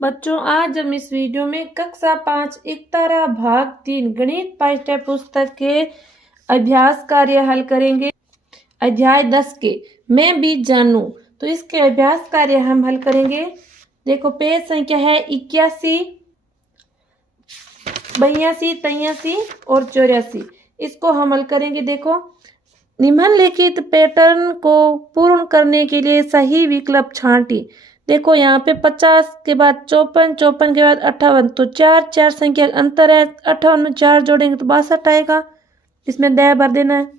बच्चों, आज हम इस वीडियो में कक्षा 5 एकतारा भाग 3 गणित पाठ्य पुस्तक के अभ्यास कार्य हल करेंगे। अध्याय 10 के मैं भी जानूं, तो इसके अभ्यास कार्य हम हल करेंगे। देखो, पेज संख्या है 81, 82, 83 और 84। इसको हम हल करेंगे। देखो, निम्नलिखित पैटर्न को पूर्ण करने के लिए सही विकल्प छांटी। देखो, यहाँ पे 50 के बाद 54, 54 के बाद 58, तो चार संख्या अंतर है। 58 में 4 जोड़ेंगे तो 62 आएगा। इसमें 10 भर देना है।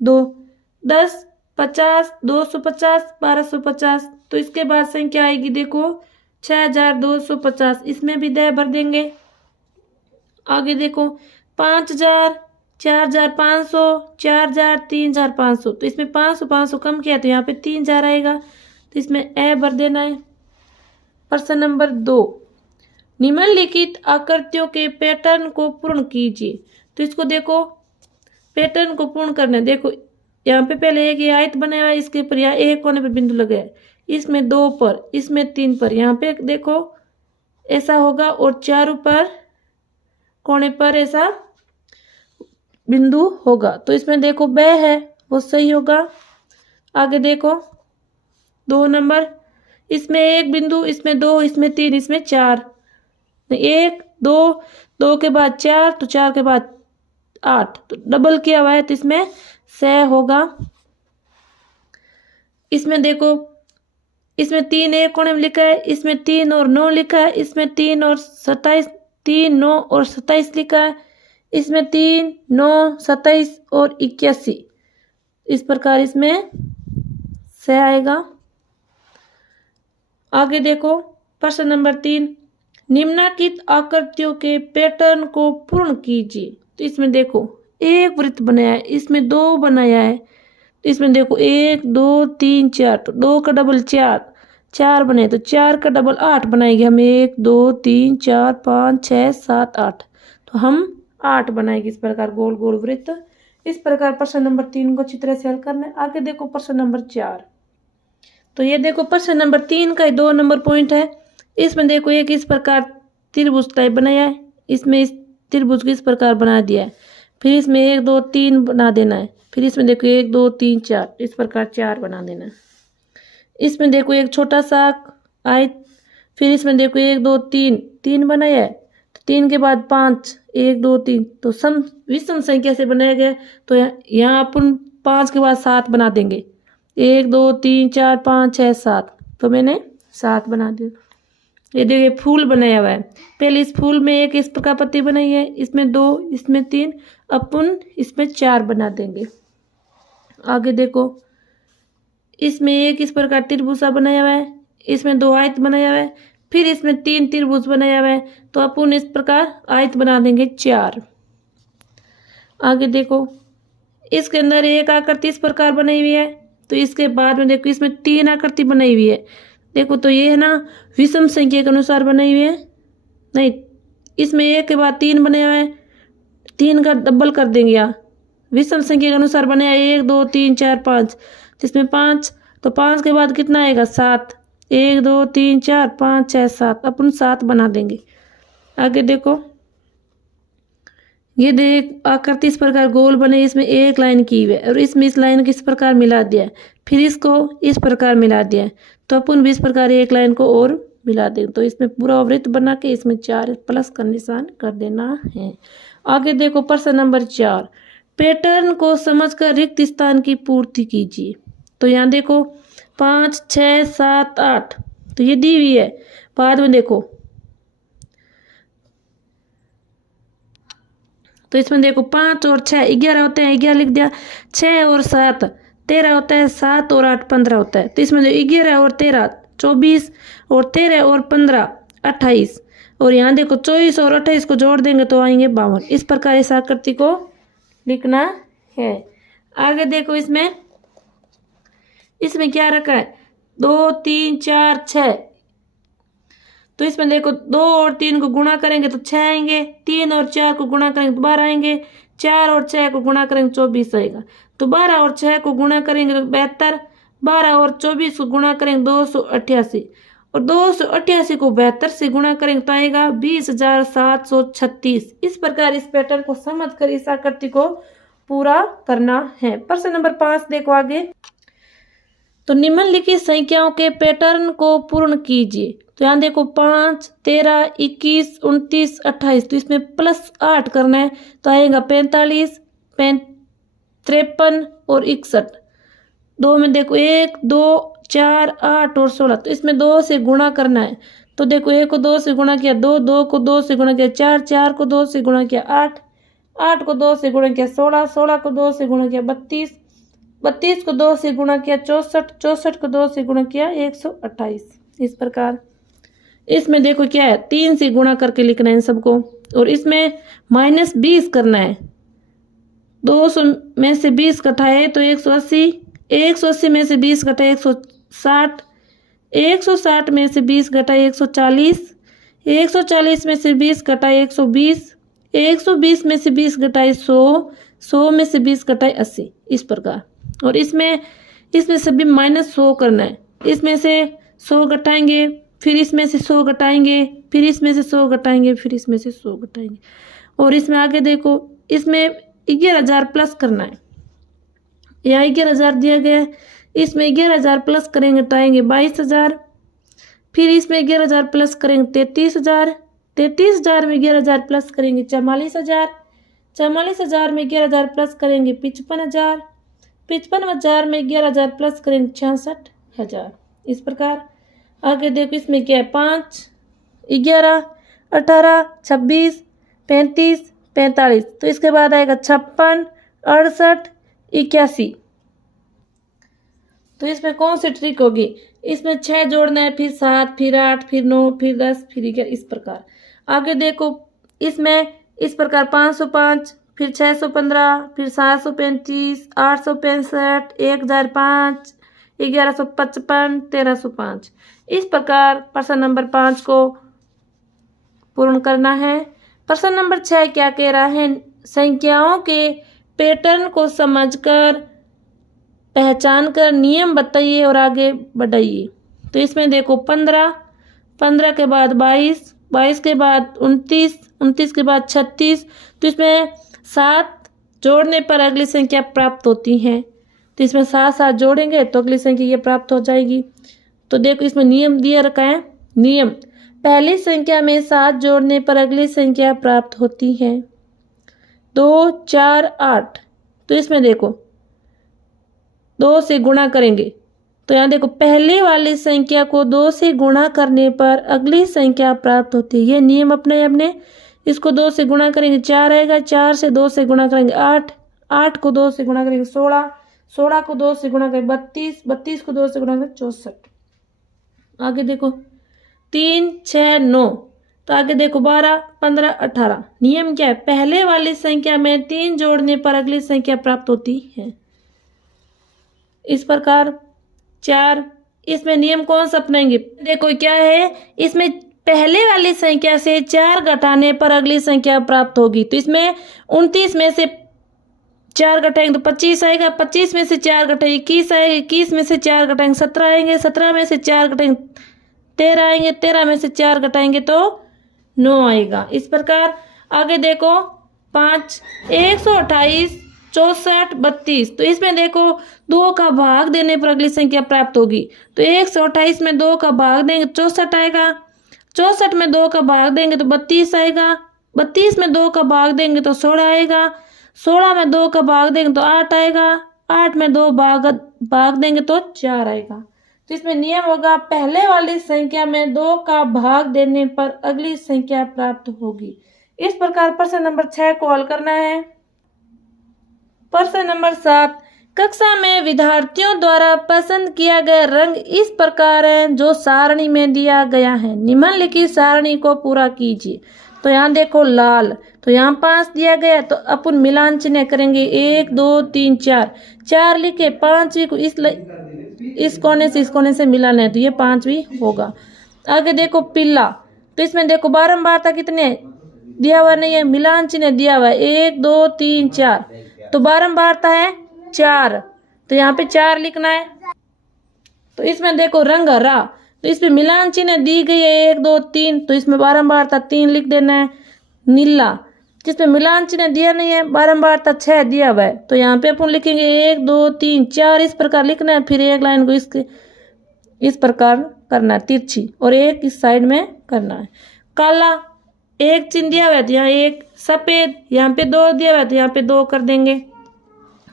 2, 10, 50, 250, 1250। तो इसके बाद संख्या आएगी, देखो 6250। इसमें भी 10 भर देंगे। आगे देखो 5000, 4500, 4000, 3500। तो इसमें 500 कम किया तो यहाँ पे 3000 आएगा। तो इसमें ए भर देना है। प्रश्न नंबर 2, निम्नलिखित आकृतियों के पैटर्न को पूर्ण कीजिए। तो इसको देखो, पैटर्न को पूर्ण करना है। देखो, यहाँ पे पहले एक आयत बनाया हुआ है, इसके ऊपर यहाँ एक कोने पे बिंदु लगा है, इसमें 2 पर, इसमें 3 पर। यहाँ पे देखो ऐसा होगा और चारों पर कोने पर ऐसा बिंदु होगा। तो इसमें देखो ब है, वो सही होगा। आगे देखो 2 नंबर, इसमें एक बिंदु, इसमें 2, इसमें 3, इसमें 4। 1, 2, 2 के बाद 4, तो 4 के बाद 8, तो डबल किया हुआ है, तो इसमें 6 होगा। इसमें देखो, इसमें 3 एक कोने में लिखा है, इसमें 3 और 9 लिखा है, इसमें 3 और 27, 3, 9 और 27 लिखा है, इसमें 3, 9, 27 और 81। इस प्रकार इसमें 6 आएगा। आगे देखो प्रश्न नंबर 3, निम्नलिखित आकृतियों के पैटर्न को पूर्ण कीजिए। तो इसमें देखो एक वृत्त बनाया है, इसमें 2 बनाया है, तो इसमें देखो 1, 2, 3, 4, तो 2 का डबल 4, 4 बने, तो 4 का डबल 8 बनाएंगे हम। 1, 2, 3, 4, 5, 6, 7, 8, तो हम 8 बनाएंगे इस प्रकार गोल गोल वृत्त। इस प्रकार प्रश्न नंबर 3 को अच्छी तरह से हल करना है। आगे देखो प्रश्न नंबर 4, तो ये देखो प्रश्न नंबर 3 का 2 नंबर पॉइंट है। इसमें देखो एक इस प्रकार त्रिभुज टाइप बनाया है, इसमें इस त्रिभुज को इस प्रकार बना दिया है। फिर इसमें 1, 2, 3 बना देना है। फिर इसमें देखो 1, 2, 3, 4, इस प्रकार 4 बना देना है। इसमें देखो एक छोटा सा आयत, फिर इसमें देखो 1, 2, 3, 3 बनाया है, तो 3 के बाद 5, 1, 2, 3, तो विषम संख्या से बनाया गया। तो यहाँ अपन 5 के बाद 7 बना देंगे। 1, 2, 3, 4, 5, 6, 7, तो मैंने 7 बना दिया। ये देखिए फूल बनाया हुआ है। पहले इस फूल में एक इस प्रकार पत्ती बनाई है, इसमें 2, इसमें 3, अपन इसमें 4 बना देंगे। आगे देखो, इसमें एक इस प्रकार त्रिभुजा बनाया हुआ है, इसमें 2 आयत बनाया हुआ है, फिर इसमें 3 त्रिभुज बनाया हुआ है, तो अपन इस प्रकार आयत बना देंगे 4। आगे देखो, इसके अंदर एक आकृति इस प्रकार बनाई हुई है, तो इसके बाद में देखो इसमें 3 आकृति बनाई हुई है। देखो, तो ये है ना विषम संख्या के अनुसार बनाई हुई है। नहीं, इसमें 1 के बाद 3 बनाया हुआ है, 3 का डबल कर देंगे। यहाँ विषम संख्या के अनुसार बनाया 1, 2, 3, 4, 5, तो इसमें 5, तो 5 के बाद कितना आएगा 7। 1, 2, 3, 4, 5, 6, 7, अपन 7 बना देंगे। आगे देखो, ये देख आकृति इस प्रकार गोल बने, इसमें एक लाइन की हुई है और इसमें इस लाइन को इस प्रकार मिला दिया है, फिर इसको इस प्रकार मिला दिया है, तो अपन भी इस प्रकार एक लाइन को और मिला दें। तो इसमें पूरा वृत्त बना के इसमें 4 प्लस का निशान कर देना है। आगे देखो प्रश्न नंबर 4, पैटर्न को समझकर रिक्त स्थान की पूर्ति कीजिए। तो यहाँ देखो 5, 6, 7, 8, तो ये दी हुई है। बाद में देखो, तो इसमें देखो 5 और 6 11 होते हैं, 11 लिख दिया। 6 और 7 13 होता है, 7 और 8 15 होता है। तो इसमें 11 और 13 24, और 13 और 15 28, और यहाँ देखो 24 और 28 को जोड़ देंगे तो आएंगे 52। इस प्रकार इस आकृति को लिखना है। आगे देखो, इसमें क्या रखा है 2, 3, 4, 6, तो इसमें देखो 2 और 3 को गुणा करेंगे तो 6 आएंगे, 3 और 4 को गुणा करेंगे तो 12 आएंगे, 4 और 6 को गुणा करेंगे 24 आएगा। तो 12 और 6 को गुणा करेंगे तो 72, 12 और 24 को गुणा करेंगे 288, और 288 को 72 से गुणा करेंगे तो आएगा 20,736। इस प्रकार इस पैटर्न को समझकर इस आकृति को पूरा करना है। प्रश्न नंबर 5 देखो आगे। तो निम्नलिखित संख्याओं के पैटर्न को पूर्ण कीजिए। तो यहाँ देखो 5, 13, 21, 29, 28। तो इसमें +8 करना है तो आएगा 45, 53 और 61। दो में देखो 1, 2, 4, 8 और 16। तो इसमें 2 से गुणा करना है। तो देखो 1 को 2 से गुणा किया 2, 2 को 2 से गुणा किया 4, 4 को 2 से गुणा किया 8, 8 को 2 से गुणा किया 16, 16 को 2 से गुणा किया 32, 32 को 2 से गुणा किया 64, 64 को 2 से गुणा किया 128। इस प्रकार इसमें देखो क्या है, 3 से गुणा करके लिखना है इन सबको। और इसमें -20 करना है। 200 में से 20 घटाए तो 180, 180 में से 20 घटाए 160, 160 में से 20 घटाए 140, 140 में से 20 घटाए 120, 120 में से 20 घटाए 100, 100 में से 20 घटाए 80। इस प्रकार। और इसमें सभी -100 करना है। इसमें से 100 घटाएंगे, फिर इसमें से 100 घटाएंगे, फिर इसमें से 100 घटाएंगे, फिर इसमें से 100 घटाएंगे। और इसमें आगे देखो, इसमें 11,000 प्लस करना है। यहाँ 11,000 दिया गया है, इसमें 11,000 प्लस करेंगे तो आएंगे 22,000। फिर इसमें 11,000 प्लस करेंगे 33,000, 33,000 में 11,000 प्लस करेंगे 44,000, 44,000 में 11,000 प्लस करेंगे 55,000, 55,000 में 11,000 प्लस करेंगे 66,000। इस प्रकार आगे देखो, इसमें क्या है 5, 11, 18, 26, 35, 45। तो इसके बाद आएगा 56, 68, 81। तो इसमें कौन सी ट्रिक होगी? इसमें 6 जोड़ना है, फिर 7, फिर 8, फिर 9, फिर 10, फिर 11। इस प्रकार आगे देखो, इसमें इस प्रकार 505, फिर 615, फिर 735, 865, 1005, 1155, 1305। इस प्रकार प्रश्न नंबर 5 को पूर्ण करना है। प्रश्न नंबर 6 क्या कह रहा है? संख्याओं के पैटर्न को समझकर पहचान कर नियम बताइए और आगे बढ़ाइए। तो इसमें देखो 15, 15 के बाद 22, 22 के बाद 29, 29 के बाद 36। तो इसमें 7 जोड़ने पर अगली संख्या प्राप्त होती है। तो इसमें 7 जोड़ेंगे तो अगली संख्या ये प्राप्त हो जाएगी। तो देखो इसमें नियम दिया रखा है। नियम, पहली संख्या में 7 जोड़ने पर अगली संख्या प्राप्त होती है। 2, 4, 8। तो इसमें देखो 2 से गुणा करेंगे तो यहाँ देखो पहले वाली संख्या को 2 से गुणा करने पर अगली संख्या प्राप्त होती है। ये नियम अपने इसको 2 से गुणा करेंगे 4 आएगा, 4 से 2 से गुणा करेंगे 8, 8 को 2 से गुणा करेंगे 16, 16 को 2 से गुणा करेंगे 32, 32 को 2 से गुणा करेंगे 64। आगे देखो 3, 6, 9। तो आगे देखो 12, 15, 18। नियम क्या है? पहले वाली संख्या में 3 जोड़ने पर अगली संख्या प्राप्त होती है। इस प्रकार 4, इसमें नियम कौन सा अपनाएंगे? देखो क्या है, इसमें पहले वाली संख्या से 4 घटाने पर अगली संख्या प्राप्त होगी। तो इसमें 29 में से 4 घटाएंगे तो 25 आएगा, 25 में से 4 घटाएंगे 21 आएगा, 21 में से 4 घटाएंगे 17 आएंगे, 17 में से 4 घटाएंगे 13 आएंगे, 13 में से 4 घटाएंगे तो 9 आएगा। इस प्रकार आगे देखो 5, 128, 64, 32। तो इसमें देखो 2 का भाग देने पर अगली संख्या प्राप्त होगी। तो 128 में 2 का भाग देंगे 64 आएगा, 64 में 2 का भाग देंगे तो 32 आएगा, 32 में 2 का भाग देंगे तो 16 आएगा, 16 में 2 का भाग देंगे तो 8 आएगा, 8 में 2 भाग देंगे तो 4 आएगा। तो इसमें नियम होगा, पहले वाली संख्या में 2 का भाग देने पर अगली संख्या प्राप्त होगी। इस प्रकार प्रश्न नंबर 6 को हल करना है। प्रश्न नंबर 7, कक्षा में विद्यार्थियों द्वारा पसंद किया गया रंग इस प्रकार है जो सारणी में दिया गया है। निम्नलिखित सारणी को पूरा कीजिए। तो यहाँ देखो लाल, तो यहाँ 5 दिया गया तो अपन मिलान चिन्ह करेंगे 1, 2, 3, 4, 4 लिखे, 5वीं को इस कोने से इस कोने से मिलाना है तो ये 5वीं होगा। आगे देखो पीला, तो इसमें देखो बारंबारता कितने दिया हुआ नहीं है, मिलान चिन्ह दिया हुआ है 1, 2, 3, 4। तो बारंबारता है 4, तो यहाँ पे 4 लिखना है। तो इसमें देखो रंग हरा, तो इसमें मिलान चिन्ह दी गई है 1 2 3, तो इसमें बारंबारता 3 लिख देना है। नीला जिसमें मिलान चिन्ह दिया नहीं है, बारंबारता 6 दिया हुआ है, तो यहाँ पे अपन लिखेंगे 1 2 3 4 इस प्रकार लिखना है। फिर एक लाइन को इस प्रकार करना है तिरछी, और एक इस साइड में करना है। काला एक चिन्ह दिया हुआ है तो यहाँ 1, सफेद यहाँ पे 2 दिया हुआ है तो यहाँ पे 2 कर देंगे।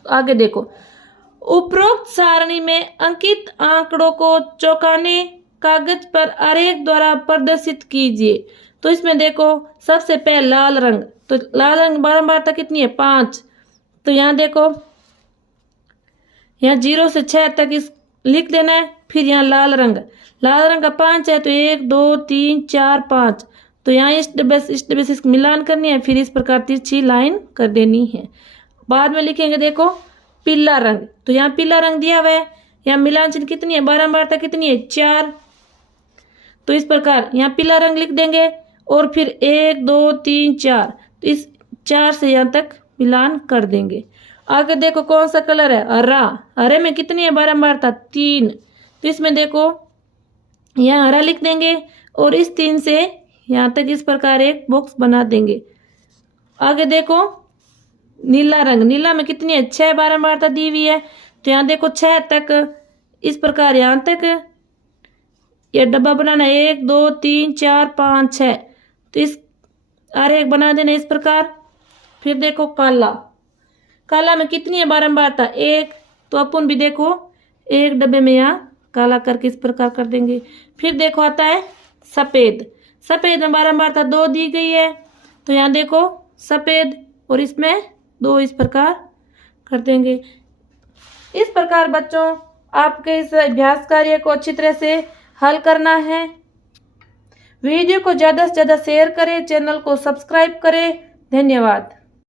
आगे देखो, उपरोक्त सारणी में अंकित आंकड़ों को चौकाने कागज पर आरेख द्वारा प्रदर्शित कीजिए। तो इसमें देखो सबसे पहले लाल रंग, तो लाल रंग बारंबारता कितनी है 5, तो यहाँ देखो यहाँ 0 से 6 तक इस लिख देना है। फिर यहाँ लाल रंग का 5 है, तो 1 2 3 4 5, तो यहाँ इस डब्बे से इसकी मिलान करनी है। फिर इस प्रकार तिरछी लाइन कर देनी है। बाद में लिखेंगे देखो पीला रंग, तो यहाँ पीला रंग दिया हुआ है, यहाँ मिलान चिन्ह कितनी है बारंबारता कितनी है 4, तो इस प्रकार यहाँ पीला रंग लिख देंगे। और फिर 1 2 3 4, तो इस 4 से यहाँ तक मिलान कर देंगे। आगे देखो कौन सा कलर है हरा, हरे में कितनी है बारंबारता 3, तो इसमें देखो यहाँ हरा लिख देंगे और इस 3 से यहाँ तक इस प्रकार एक बॉक्स बना देंगे। आगे देखो नीला रंग, नीला में कितनी है 6 बारंबारता दी हुई है, तो यहाँ देखो 6 तक इस प्रकार यहाँ तक ये डब्बा बनाना है 1 2 3 4 5 6, तो इस आरेख बना देना इस प्रकार। फिर देखो काला में कितनी है बारंबारता 1, तो अपन भी देखो एक डब्बे में यहाँ काला करके इस प्रकार कर देंगे। फिर देखो आता है सफेद में बारंबारता 2 दी गई है, तो यहाँ देखो सफेद और इसमें 2 इस प्रकार कर देंगे। इस प्रकार बच्चों आपके इस अभ्यास कार्य को अच्छी तरह से हल करना है। वीडियो को ज़्यादा से ज़्यादा शेयर करें, चैनल को सब्सक्राइब करें। धन्यवाद।